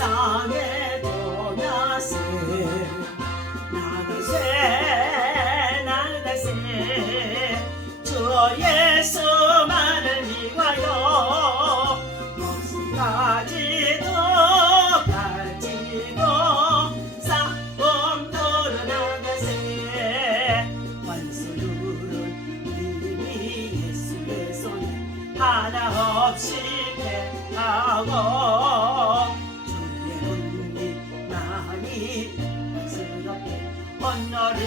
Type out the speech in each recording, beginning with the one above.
세상에 떠나세 나가세 주 예수만을 위하여 목숨까지도 가지고 싸움터로 나가세 원수들은 이미 예수의 손에 하나 없이 패하고 주의 은리 많이 박스럽게 언너를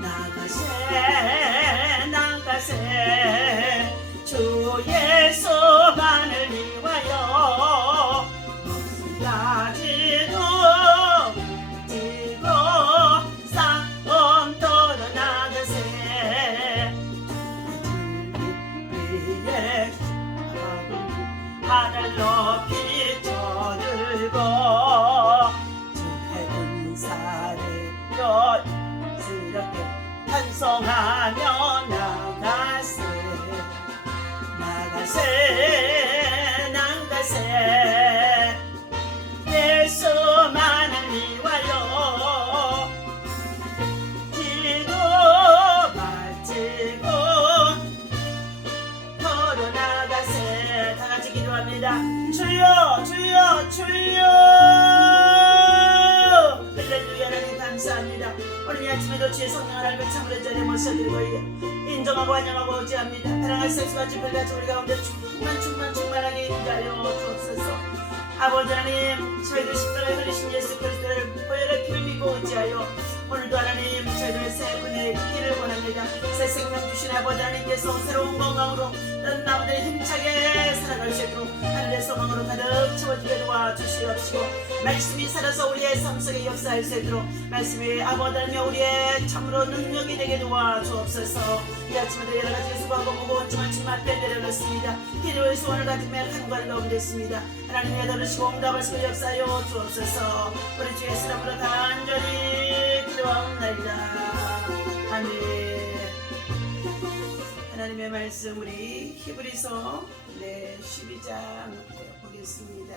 나가세 주 예수만을 위하여 목숨까지도 지고 싸움터로 나가세 위에 하늘 높이 쳐들고 주의 군사를 여스럽게 찬송하며 나가세 예수만을 위하여 기도 바치고 걸어 나가세. 다같이 기도합니다. 주여 주여 주여 할렐루야. 하나님 감사합니다. 오늘 이 아침에도 주의 성령을 알고 참으로 자리에 모셔드리고 인정하고 환영하고 어지합니다. 사랑할 세수와 지fel같이 우리 가운데 충만하게 인도하여 주옵소서. 아버지 하나님, 저희들 십자가에 흘리신 예수 그리스도를 보혈의 피를 믿고 의지하여 오늘도 하나님 저희들 새 은혜의 길을 원합니다. 새 생명 주신 아버지 하나님께서 새로운 건강으로 다른 나무들이 힘차게 살아갈 수 있도록 하늘의 소망으로 가득 채워지게 도와주시옵시고 말씀이 살아서 우리의 삶 속에 역사할 수 있도록 말씀이 아버지 하나님 우리의 참으로 능력이 되게 도와주옵소서. 이 아침에도 여러 가지 수고하고 무거운 짐을 주님 앞에 내려놓습니다. 기도의 소원을 가지며 간과를 넣으겠습니다. 하나님의 들으시고 응답하시고 역사하여 주옵소서. 우리 주 예수 이름으로 간절히 기도하옵나이다. 아멘. 하나님의 말씀 우리 히브리서 12장 보겠습니다.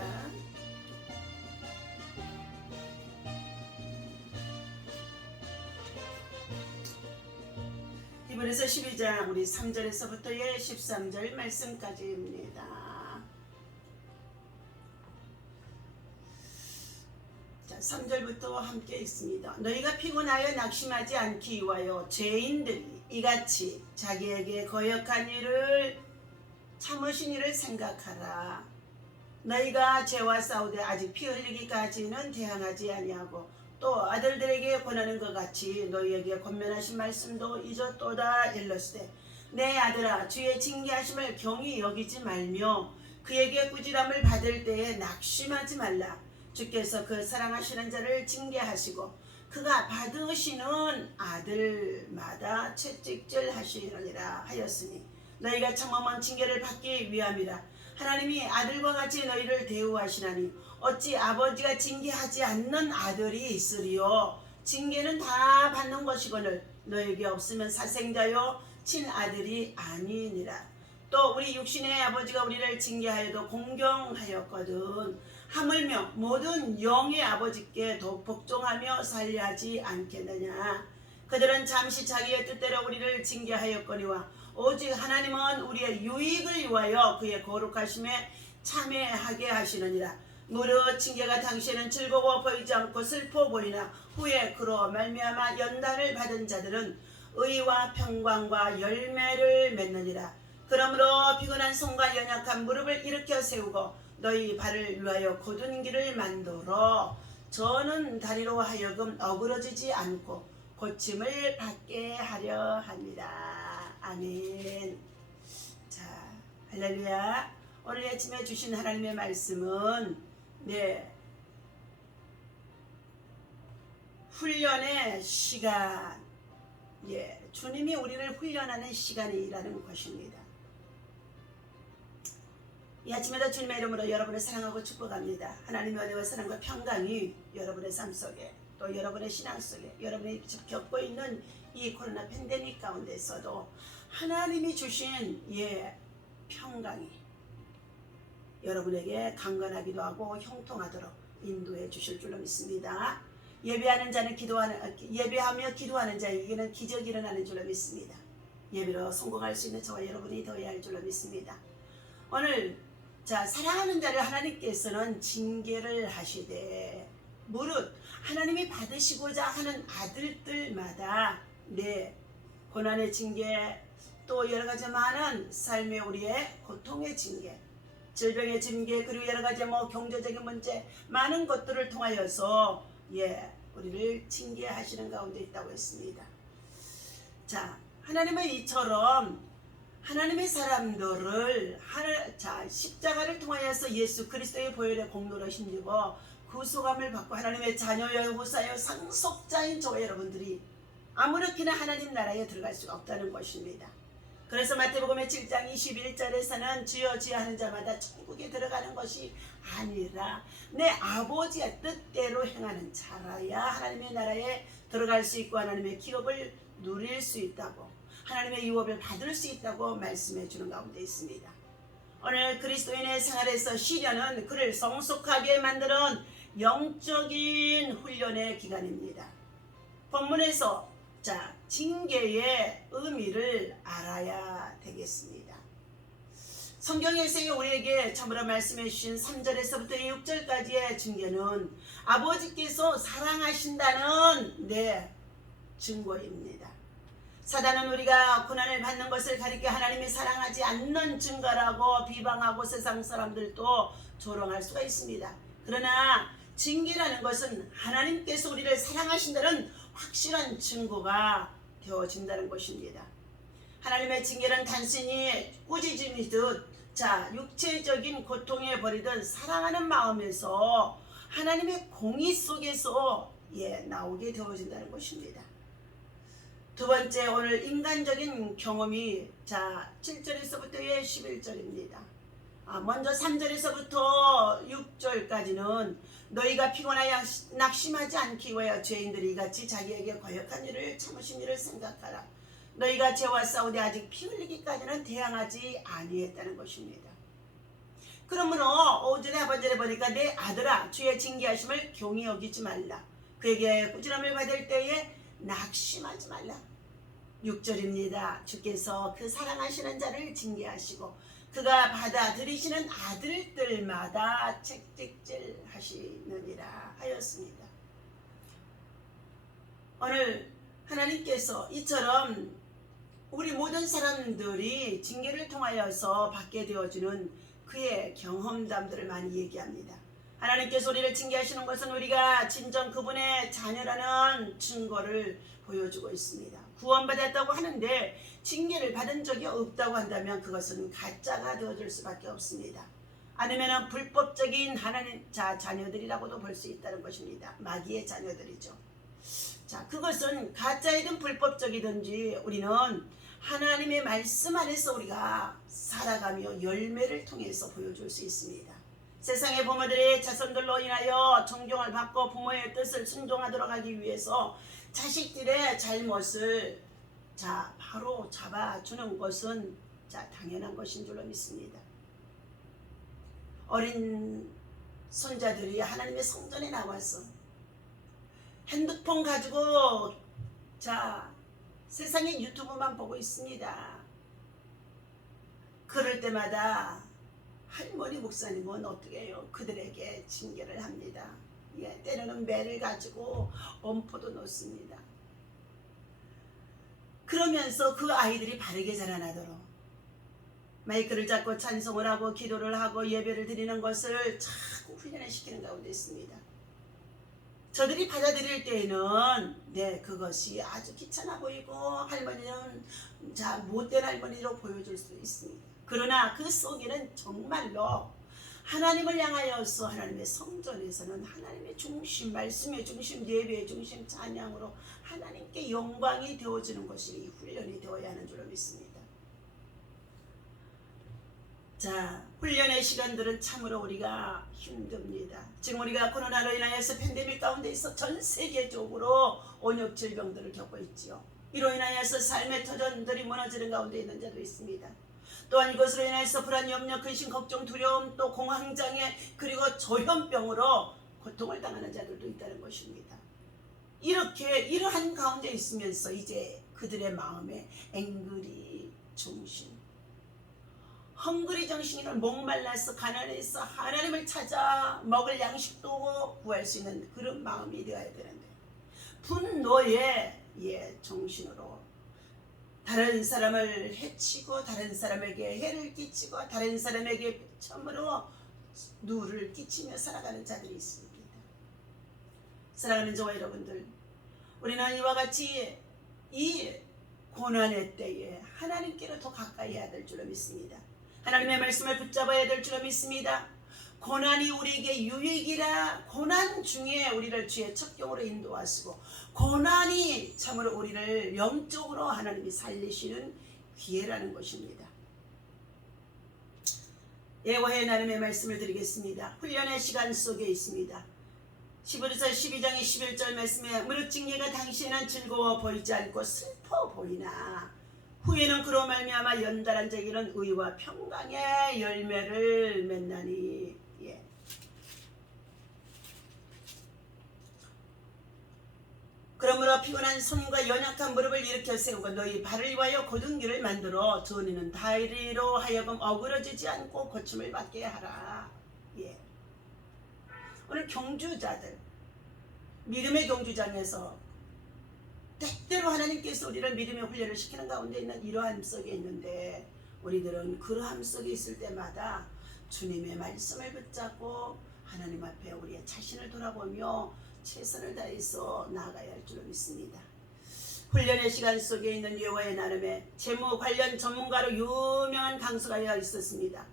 히브리서 12장 우리 3절에서부터의 13절 말씀까지입니다. 자, 3절부터 함께 있습니다. 너희가 피곤하여 낙심하지 않기 위하여 죄인들이 이같이 자기에게 거역한 일을 참으신 일을 생각하라. 너희가 죄와 싸우되 아직 피 흘리기까지는 대항하지 아니하고 또 아들들에게 권하는 것 같이 너희에게 권면하신 말씀도 잊었도다. 일러스되 내 아들아 주의 징계하심을 경히 여기지 말며 그에게 꾸지람을 받을 때에 낙심하지 말라. 주께서 그 사랑하시는 자를 징계하시고 그가 받으시는 아들마다 채찍질 하시느니라 하였으니 너희가 참으면 징계를 받기 위함이라. 하나님이 아들과 같이 너희를 대우하시나니 어찌 아버지가 징계하지 않는 아들이 있으리요. 징계는 다 받는 것이거늘 너에게 없으면 사생자요 친아들이 아니니라. 또 우리 육신의 아버지가 우리를 징계하여도 공경하였거든 하물며 모든 영의 아버지께 더 복종하며 살려하지 않겠느냐. 그들은 잠시 자기의 뜻대로 우리를 징계하였거니와 오직 하나님은 우리의 유익을 위하여 그의 거룩하심에 참여하게 하시느니라. 무릇 징계가 당시에는 즐거워 보이지 않고 슬퍼 보이나 후에 그로 말미암아 연단을 받은 자들은 의와 평강과 열매를 맺느니라. 그러므로 피곤한 손과 연약한 무릎을 일으켜 세우고 너희 발을 위하여 곧은 길을 만들어 저는 다리로 하여금 어그러지지 않고 고침을 받게 하려 합니다. 아멘. 자, 할렐루야. 오늘 아침에 주신 하나님의 말씀은 훈련의 시간, 주님이 우리를 훈련하는 시간이라는 것입니다. 이 아침에도 주님의 이름으로 여러분을 사랑하고 축복합니다. 하나님의 은혜와 사랑과 평강이 여러분의 삶 속에 또 여러분의 신앙 속에 여러분이 겪고 있는 이 코로나 팬데믹 가운데서도 하나님이 주신 평강이 여러분에게 강건하기도 하고 형통하도록 인도해 주실 줄로 믿습니다. 예배하며 기도하는 자에게는 기적이 일어나는 줄로 믿습니다. 예배로 성공할 수 있는 저와 여러분이 되어야 할 줄로 믿습니다. 오늘 사랑하는 자를 하나님께서는 징계를 하시되 무릇 하나님이 받으시고자 하는 아들들마다 고난의 징계, 또 여러 가지 많은 삶의 우리의 고통의 징계, 질병의 징계, 그리고 여러 가지 경제적인 문제, 많은 것들을 통하여서 우리를 징계하시는 가운데 있다고 했습니다. 하나님은 이처럼 하나님의 사람들을 십자가를 통하여서 예수 그리스도의 보혈의 공로로 힘입어 구속함을 받고 하나님의 자녀여 후사여 상속자인 저와 여러분들이 아무렇게나 하나님 나라에 들어갈 수가 없다는 것입니다. 그래서 마태복음의 7장 21절에서는 주여 주여 하는 자마다 천국에 들어가는 것이 아니라 내 아버지의 뜻대로 행하는 자라야 하나님의 나라에 들어갈 수 있고 하나님의 기업을 누릴 수 있다고, 하나님의 유업을 받을 수 있다고 말씀해 주는 가운데 있습니다. 오늘 그리스도인의 생활에서 시련은 그를 성숙하게 만드는 영적인 훈련의 기간입니다. 본문에서 징계의 의미를 알아야 되겠습니다. 성경에서 우리에게 참으로 말씀해 주신 3절에서부터 6절까지의 징계는 아버지께서 사랑하신다는 증거입니다. 사단은 우리가 고난을 받는 것을 가리켜 하나님이 사랑하지 않는 증거라고 비방하고 세상 사람들도 조롱할 수가 있습니다. 그러나 징계라는 것은 하나님께서 우리를 사랑하신다는 확실한 증거가 되어진다는 것입니다. 하나님의 징계는 단순히 꾸짖음이듯 육체적인 고통에 버리던 사랑하는 마음에서 하나님의 공의 속에서 나오게 되어진다는 것입니다. 두 번째, 오늘 인간적인 경험이 7절에서부터 11절입니다. 먼저 3절에서부터 6절까지는 너희가 피곤하여 낙심하지 않기 위하여 죄인들이 이같이 자기에게 거역한 일을 참으신 일을 생각하라. 너희가 죄와 싸우되 아직 피 흘리기까지는 대항하지 아니했다는 것입니다. 그러므로 5절에 하반절에 보니까 내 아들아 주의 징계하심을 경히 여기지 말라. 그에게 꾸지람을 받을 때에 낙심하지 말라. 6절입니다. 주께서 그 사랑하시는 자를 징계하시고 그가 받아들이시는 아들들마다 책찍질 하시느니라 하였습니다. 오늘 하나님께서 이처럼 우리 모든 사람들이 징계를 통하여서 받게 되어주는 그의 경험담들을 많이 얘기합니다. 하나님께서 우리를 징계하시는 것은 우리가 진정 그분의 자녀라는 증거를 보여주고 있습니다. 구원받았다고 하는데 징계를 받은 적이 없다고 한다면 그것은 가짜가 되어줄 수밖에 없습니다. 아니면 불법적인 하나님 자녀들이라고도 볼 수 있다는 것입니다. 마귀의 자녀들이죠. 그것은 가짜이든 불법적이든지 우리는 하나님의 말씀 안에서 우리가 살아가며 열매를 통해서 보여줄 수 있습니다. 세상의 부모들의 자손들로 인하여 존경을 받고 부모의 뜻을 순종하도록 하기 위해서 자식들의 잘못을 바로 잡아주는 것은 당연한 것인 줄로 믿습니다. 어린 손자들이 하나님의 성전에 나와서 핸드폰 가지고 세상의 유튜브만 보고 있습니다. 그럴 때마다 할머니 목사님은 어떻게 해요? 그들에게 징계를 합니다. 때로는 매를 가지고 엄포도 놓습니다. 그러면서 그 아이들이 바르게 자라나도록 마이크를 잡고 찬송을 하고 기도를 하고 예배를 드리는 것을 자꾸 훈련시키는 가운데 있습니다. 저들이 받아들일 때에는 그것이 아주 귀찮아 보이고 할머니는 못된 할머니로 보여줄 수 있습니다. 그러나 그 속에는 정말로 하나님을 향하여서 하나님의 성전에서는 하나님의 중심, 말씀의 중심, 예배의 중심, 찬양으로 하나님께 영광이 되어지는 것이 훈련이 되어야 하는 줄로 믿습니다. 훈련의 시간들은 참으로 우리가 힘듭니다. 지금 우리가 코로나로 인하여서 팬데믹 가운데 있어 전 세계적으로 온역 질병들을 겪고 있지요. 이로 인하여서 삶의 터전들이 무너지는 가운데 있는 자도 있습니다. 또한 이것으로 인해서 불안, 염려, 근심, 걱정, 두려움, 또 공황장애, 그리고 조현병으로 고통을 당하는 자들도 있다는 것입니다. 이렇게 이러한 가운데 있으면서 이제 그들의 마음에 앵그리 정신, 헝그리 정신을 목말라서 가난해서 하나님을 찾아 먹을 양식도 구할 수 있는 그런 마음이 되어야 되는데, 분노의 정신으로 다른 사람을 해치고 다른 사람에게 해를 끼치고 다른 사람에게 참으로 누를 끼치며 살아가는 자들이 있습니다. 사랑하는 저와 여러분들, 우리는 이와 같이 이 고난의 때에 하나님께로 더 가까이 해야 될 줄로 믿습니다. 하나님의 말씀을 붙잡아야 될 줄로 믿습니다. 고난이 우리에게 유익이라, 고난 중에 우리를 주의 첩경으로 인도하시고 고난이 참으로 우리를 영적으로 하나님이 살리시는 기회라는 것입니다. 여호와의 하나님의 말씀을 드리겠습니다. 훈련의 시간 속에 있습니다. 히브리서 12장 21절 말씀에 무릇 징계가 당시에는 즐거워 보이지 않고 슬퍼 보이나 후에는 그로 말미암아 연달한 자에게는 의와 평강의 열매를 맺나니. 그러므로 피곤한 손과 연약한 무릎을 일으켜 세우고 너희 발을 위하여 곧은 길을 만들어 전이는 다리로 하여금 어그러지지 않고 고침을 받게 하라. 오늘 경주자들, 믿음의 경주장에서 때때로 하나님께서 우리를 믿음의 훈련을 시키는 가운데 있는 이러함 속에 있는데, 우리들은 그러함 속에 있을 때마다 주님의 말씀을 붙잡고 하나님 앞에 우리의 자신을 돌아보며 최선을 다해서 나아가야 할 줄로 믿습니다. 훈련의 시간 속에 있는 여호와의 나름의 재무 관련 전문가로 유명한 강사가 있었습니다.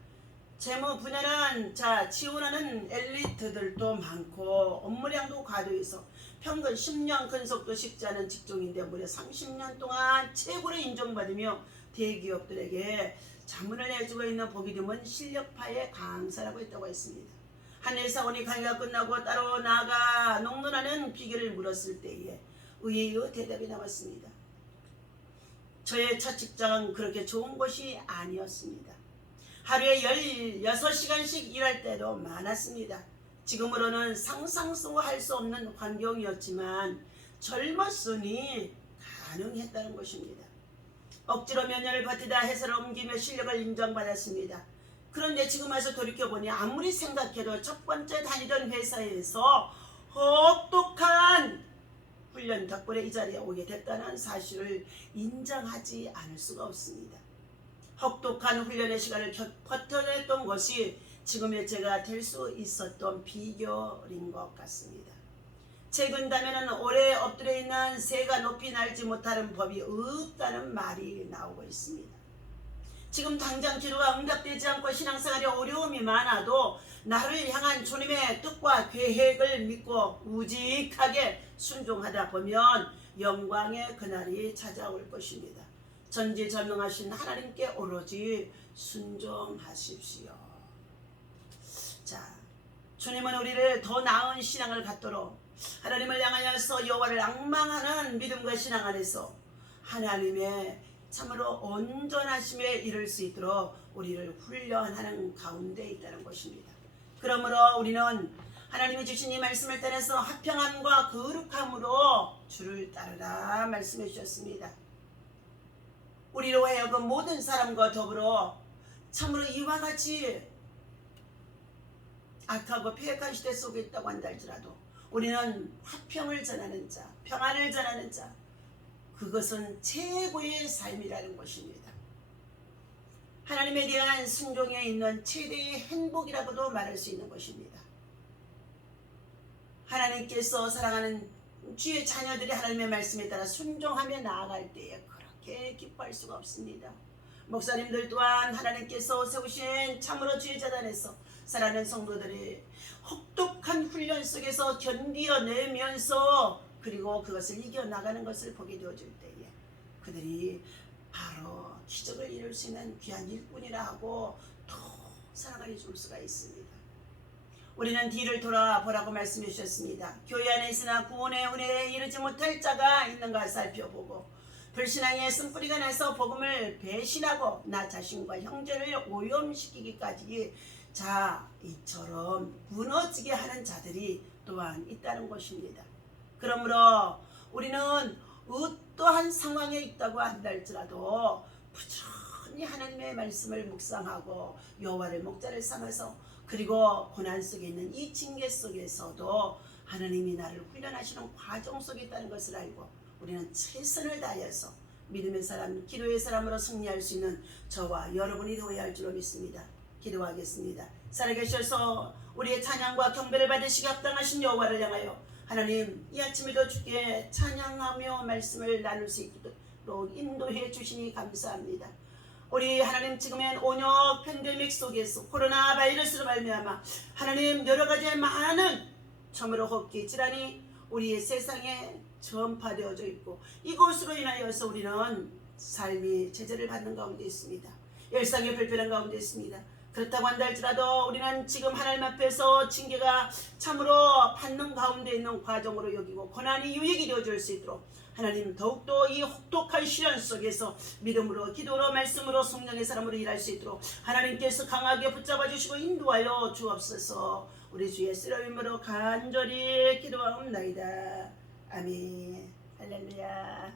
재무 분야는 지원하는 엘리트들도 많고 업무량도 과도해서 평균 10년 근속도 쉽지 않은 직종인데 무려 30년 동안 최고로 인정받으며 대기업들에게 자문을 해주고 있는 보기 드문 실력파의 강사라고 했다고 했습니다. 한 회사원이 강의가 끝나고 따로 나가 농론하는 비결을 물었을 때에 의외의 대답이 나왔습니다. 저의 첫 직장은 그렇게 좋은 곳이 아니었습니다. 하루에 16시간씩 일할 때도 많았습니다. 지금으로는 상상도 할 수 없는 환경이었지만 젊었으니 가능했다는 것입니다. 억지로 몇 년을 버티다 회사를 옮기며 실력을 인정받았습니다. 그런데 지금 와서 돌이켜보니 아무리 생각해도 첫 번째 다니던 회사에서 혹독한 훈련 덕분에 이 자리에 오게 됐다는 사실을 인정하지 않을 수가 없습니다. 혹독한 훈련의 시간을 버텨냈던 것이 지금의 제가 될 수 있었던 비결인 것 같습니다. 최근다면 오래 엎드려 있는 새가 높이 날지 못하는 법이 없다는 말이 나오고 있습니다. 지금 당장 기도가 응답되지 않고 신앙생활에 어려움이 많아도 나를 향한 주님의 뜻과 계획을 믿고 우직하게 순종하다 보면 영광의 그날이 찾아올 것입니다. 전지전능하신 하나님께 오로지 순종하십시오. 주님은 우리를 더 나은 신앙을 갖도록 하나님을 향하여서 여호와를 앙망하는 믿음과 신앙 안에서 하나님의 참으로 온전하심에 이를 수 있도록 우리를 훈련하는 가운데 있다는 것입니다. 그러므로 우리는 하나님이 주신 이 말씀을 따라서 화평함과 거룩함으로 주를 따르라 말씀해 주셨습니다. 우리로 하여금 모든 사람과 더불어 참으로 이와 같이 악하고 폐역한 시대 속에 있다고 한다 할지라도 우리는 화평을 전하는 자, 평안을 전하는 자, 그것은 최고의 삶이라는 것입니다. 하나님에 대한 순종에 있는 최대의 행복이라고도 말할 수 있는 것입니다. 하나님께서 사랑하는 주의 자녀들이 하나님의 말씀에 따라 순종하며 나아갈 때에 그렇게 기뻐할 수가 없습니다. 목사님들 또한 하나님께서 세우신 참으로 주의 재단에서 살아가는 성도들이 혹독한 훈련 속에서 견디어내면서 그리고 그것을 이겨나가는 것을 보게 되어질 때에 그들이 바로 기적을 이룰 수 있는 귀한 일꾼이라 하고 더 사랑하게 줄 수가 있습니다. 우리는 뒤를 돌아보라고 말씀해 주셨습니다. 교회 안에 있으나 구원의 은혜에 이르지 못할 자가 있는가 살펴보고 불신앙의 쓴뿌리가 나서 복음을 배신하고 나 자신과 형제를 오염시키기까지 이처럼 무너지게 하는 자들이 또한 있다는 것입니다. 그러므로 우리는 어떠한 상황에 있다고 한다 할지라도 부지런히 하나님의 말씀을 묵상하고 여호와를 목자를 삼아서 그리고 고난 속에 있는 이 징계 속에서도 하나님이 나를 훈련하시는 과정 속에 있다는 것을 알고 우리는 최선을 다해서 믿음의 사람, 기도의 사람으로 승리할 수 있는 저와 여러분이 되어야 할 줄로 믿습니다. 기도하겠습니다. 살아계셔서 우리의 찬양과 경배를 받으시기 합당하신 여호와를 향하여 하나님 이 아침에도 주께 찬양하며 말씀을 나눌 수 있도록 인도해 주시니 감사합니다. 우리 하나님 지금은 온역 팬데믹 속에서 코로나 바이러스로 말미암아 하나님 여러 가지 많은 참으로 혹기 질환이 우리의 세상에 전파되어져 있고 이것으로 인하여서 우리는 삶이 제재를 받는 가운데 있습니다. 일상의 불편한 가운데 있습니다. 그렇다고 한다 할지라도 우리는 지금 하나님 앞에서 징계가 참으로 받는 가운데 있는 과정으로 여기고 고난이 유익이 되어줄 수 있도록 하나님 더욱더 이 혹독한 시련 속에서 믿음으로 기도로 말씀으로 성령의 사람으로 일할 수 있도록 하나님께서 강하게 붙잡아 주시고 인도하여 주옵소서. 우리 주 예수의 이름으로 간절히 기도하옵나이다. 아멘. 할렐루야.